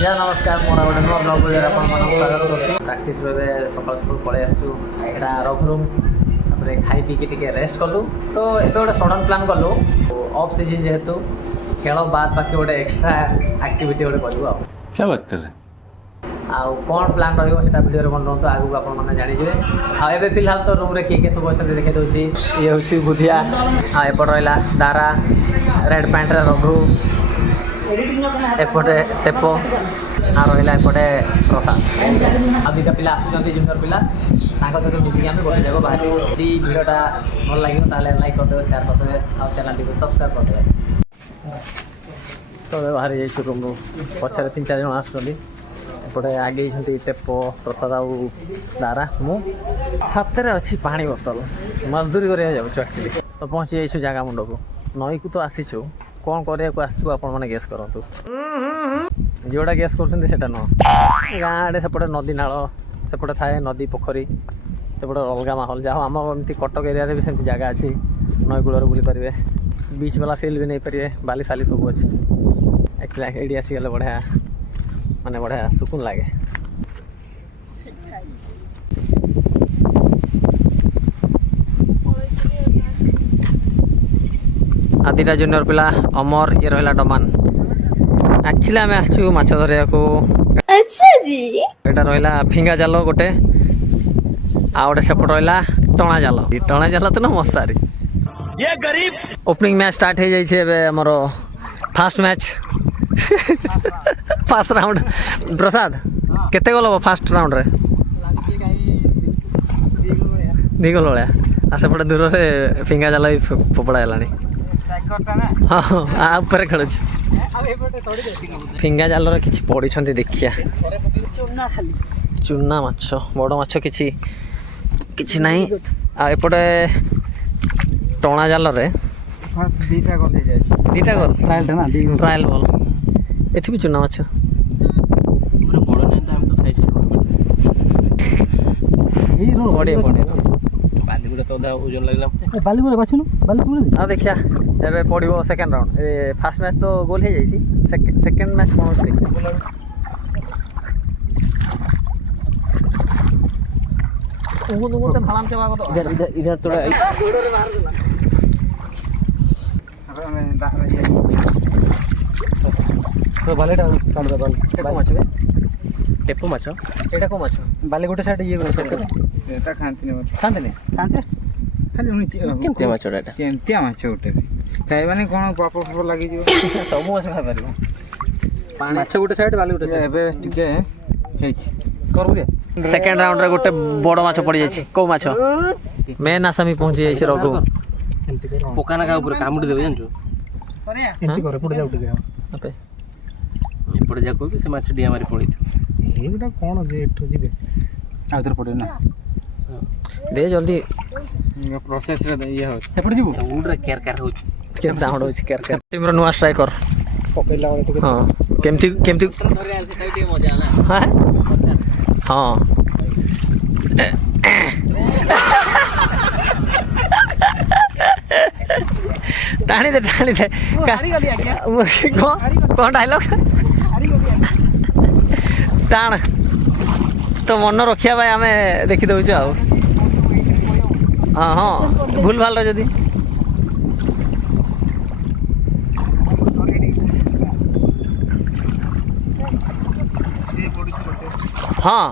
जय नमस्कार मोर गोटे नुआ ब्लॉग भिडियो आप स्वागत कर प्राक्ट सकाल सकाल पलि आसटा रघुरूम खाई पी के रेस्ट कलु तो ये गोटे सडन प्लान कलु ऑफ सीजन जेहेतु खेल बाद बाकी गोटे एक्स्ट्रा एक्टिविटी गोटे कलु क्या बात कर रहे आउ कौन प्लान रहा भिडियो बन रहा आगू आपने जाने आए फिलहाल तो रूम किए सब अच्छे देखे दूसरी ये हूँ बुधिया एपट रहा दारा रेड पैंट रघु एपटे टेप आ रहा एपटे प्रसाद आ दुटा पिला आसुँच जूनियर पिला सहित मिसिक आम गोटे जगह बाहर यदि भिडियोटा भल लगे लाइक करदे शेयर करदे आ चैनल को सब्सक्राइब करदे। तो बाहर जाइए रूम पछार 3-4 जन आसपटे आगे टेप प्रसाद आउ दारा मु हाथ में अच्छी पानी बोतल मजदूरी कर एक्चुअली तो पहुँची जाइए जगह मुंड को नई को तो आसीचु कौन करने आसू आप गेस करूँ जोड़ा गेस कर गाँव सेपटे नदी नाल सेपटे थाए नदी पोखरी सेपटे अलग माहौल जहाँ आम एमती कटक एरिया भी सेमती जगह अच्छी नई कूल बुली पारे बीच वाला फिल भी नहीं पारे बाली फाली सब अच्छे एक्चुअली ये आसीगले बढ़िया माने बढ़िया सुकून लगे। आदिटा जूनियर पिला अमर ये रहा डमान एक्चुअली आम आसचु माछ धरिया को अच्छा जी एटा रहा फिंगा जाल गोटे आ गोटे सेपट रहा टणा जाल तो ना मशारी ये गरीब ओपनिंग मैच स्टार्ट हो जाइए आमर फास्ट मैच फास्ट राउंड प्रसाद केते गल फास्ट राउंड रे दी गल भाया सेपटे दूर से फिंगा जाल फोपड़ा है हाँ ऊपर खेल फिंगा जाल कि पड़ी देखिया चूना माछ बड़ माछ कि नहीं आएपटे टणा जाल दीटा गल ट्रायल बल एठी भी चूना माछ देखिया एबे पड़ो सेकेंड राउंड फास्ट मैच तो गोल हो जाइए सेकेंड मैच कौन इधर थोड़ा तो बालेटा काट दे माछ टेपो माछ एटा को माछ बाले गोटे साइड ये एटा खांती खांते केमतिया माछटा एटा केमतिया माछ गोटे खाइबानी कोन पाप पाप लागि जो सब माछ खाइ परबो पानी माछ गोटे साइड बाले गोटे साइड एबे टिके हेछि करबो के सेकंड राउंड रे गोटे बड़ माछ पड़ी जाछि को माछ मेन आसामी पहुंची जाइछि रघु पोकाना का ऊपर कामुडी देबे जानछु एंती करे पड़ जाउ टिके अपे पड़ जा को से माछ डिया मारी पड़ी एटा कोन जे एठो जिबे आ उधर पड़े ना दे जल्दी प्रोसेस रे ये हो सेपड़ जीवो उडरा केयर केयर हो के साउंड हो केयर केयर टीम रो नुआ स्ट्राइकर पकैला वाले तो हां केमती धरे आसे काई मजा ना हां टाणी दे कौन डायलॉग टाण तो मन रखिया भाई आम देखी दौचु आ हाँ हाँ भूल भाल जदि हाँ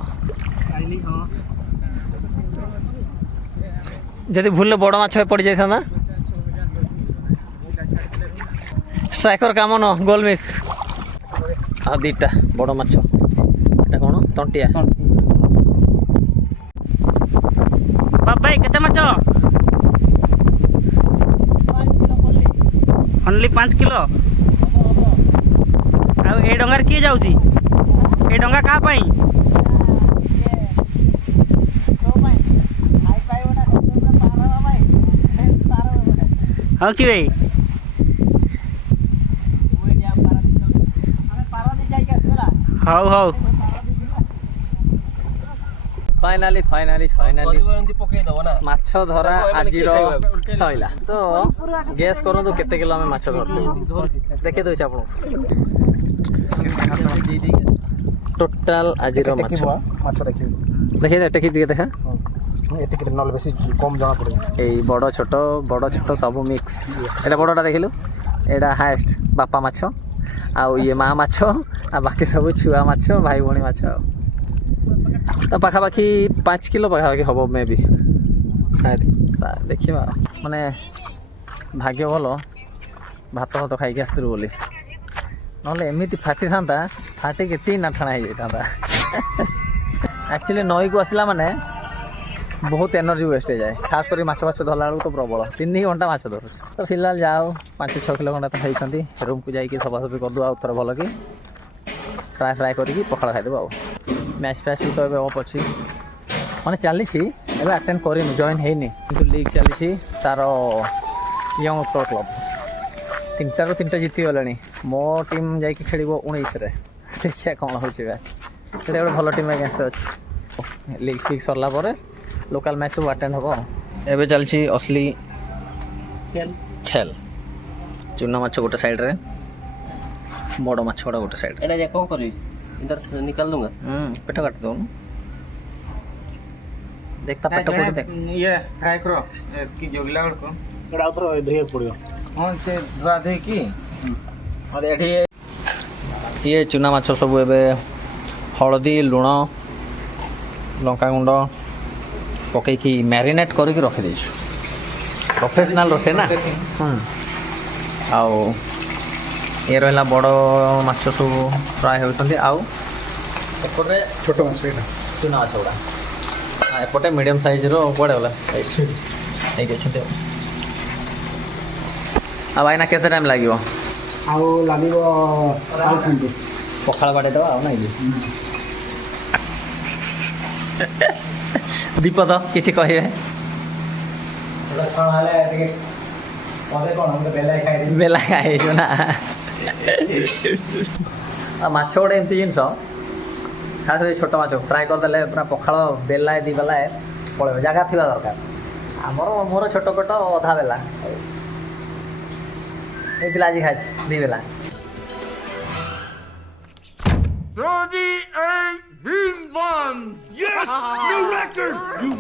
जदि भूल बड़ माछ पड़ जाता स्ट्राइकर काम न गोल मिस आ दीटा बड़ माछ एटा कौन तंटिया भाई केते माछ ओनली 5 किलो आ ए डंगार किए जाउची ए डंगा का पई हां कि भाई हाउ हाउ फाइनाली माछ धरा आज सैला तो गैस करूँ केते किलो आम माछ धरते देखे दूसरे आप ଟୋଟାଲ ଆଜିର ମାଛ ମାଛ ଦେଖିବି ଦେଖିବେ ଏଟାକି ଟିକେ ଦେଖା ଏତିକି ନହେଲେ ବେଶୀ କମ୍ ଜଣା ପଡ଼ିବ ଏଇ ବଡ଼ ଛୋଟ ସବୁ ମିକ୍ସ ଏଇଟା ବଡ଼ଟା ଦେଖିଲୁ ଏଇଟା ହାଏଷ୍ଟ ବାପା ମାଛ ଆଉ ଇଏ ମା ମାଛ ଆଉ ବାକି ସବୁ ଛୁଆ ମାଛ ଭାଇ ଭଉଣୀ ମାଛ ଆଉ ତ ପାଖାପାଖି 5 କିଲୋ ପାଖାପାଖି ହେବ ମେ ବି ଦେଖିବା ମାନେ ଭାଗ୍ୟ ଭଲ ଭାତ ଖାଇକି ଆସିଥିଲୁ ବୋଲି ନହେଲେ ଏମିତି ଫାଟିଥାନ୍ତା ଫାଟିକି 3 ଆଠଣା ହେଇଯାଇଥାନ୍ତା ଆକ୍ଚୁଆଲି ନଈକୁ ଆସିଲା ମାନେ ବହୁତ ଏନର୍ଜି ୱେଷ୍ଟ ହେଇଯାଏ ଖାସ୍ କରି ମାଛ ଧରିଲା ବେଳକୁ ତ ପ୍ରବଳ 3 ଘଣ୍ଟା ମାଛ ଧରୁଛି ତ ଫିଲହାଲ ଯାଉ 5-6 କିଲୋ ଖଣ୍ଡେ ତ ହେଇଛନ୍ତି ରୁମ୍କୁ ଯାଇକି ସଫାସଫି କରିଦେବୁ ଆଉ ଥରେ ଭଲ କି ଫ୍ରାଏ କରିକି ପଖାଳ ଖାଇଦେବୁ ଆଉ ମ୍ୟାଚ୍ ବି ତ ଏବେ ଅଫ୍ ଅଛି ମାନେ ଚାଲିଛି ଏବେ ଆଟେଣ୍ଡ କରିନି ଜଏନ୍ ହେଇନି କିନ୍ତୁ ଲିଗ୍ ଚାଲିଛି ତାର ୟଙ୍ଗ ଉତ୍କଳ କ୍ଲବ୍ 3ଟାରୁ 3ଟା ଜିତିଗଲେଣି ମୋ ଟିମ୍ ଯାଇକି ଖେଳିବ 19ରେ ଦେଖିବା କ'ଣ ହେଉଛି ମ୍ୟାଚ୍ ସେଇଟା ଗୋଟେ ଭଲ ଟିମ୍ ଏଗେନ୍ଷ୍ଟ ଅଛି ଲିଗ୍ ଫିଗ୍ ସରିଲା ପରେ ଲୋକାଲ୍ ମ୍ୟାଚ୍ ସବୁ ଆଟେଣ୍ଡ ହେବ ଏବେ ଚାଲିଛି ଅସଲି ଖେଳ ଚୁନା ମାଛ ଗୋଟେ ସାଇଡ଼୍ରେ ବଡ଼ ମାଛ ଗୁଡ଼ା ଗୋଟେ ସାଇଡ଼୍ ଏଇଟା କ'ଣ କରିବି इधर से निकाल दूंगा पेट काट दो देखता पेट कोड़ी देख ये फ्राई करो कि जोगिला को एडा उतर धोय पड़ियो हां से धुआ धोई की और एठी ये चुना माछ सब एबे हळदी लुण लंका गुंड पकई की मैरिनेट करके रखि देछु प्रोफेशनल रोसे ना आओ ये रहा बड़ माछ सब फ्राए होती आउटे छोट माछ चुना माछ गुड़ा एपटे मीडियम साइज रोड़े गला भाईना केते टाइम लगे पखाड़ बाटे दवा ना दीपद किसी कहे बेला खाई ना माछ गोटे एमती जिनस खास छोट माछ फ्राए करदे पूरा पखाड़ बेलाए दी बेलाए पड़े जगह थी दरकार आमर मोर छोट पेट अधा बेला ये आज खाई 2 बेला 38 v1 Yes! New record! You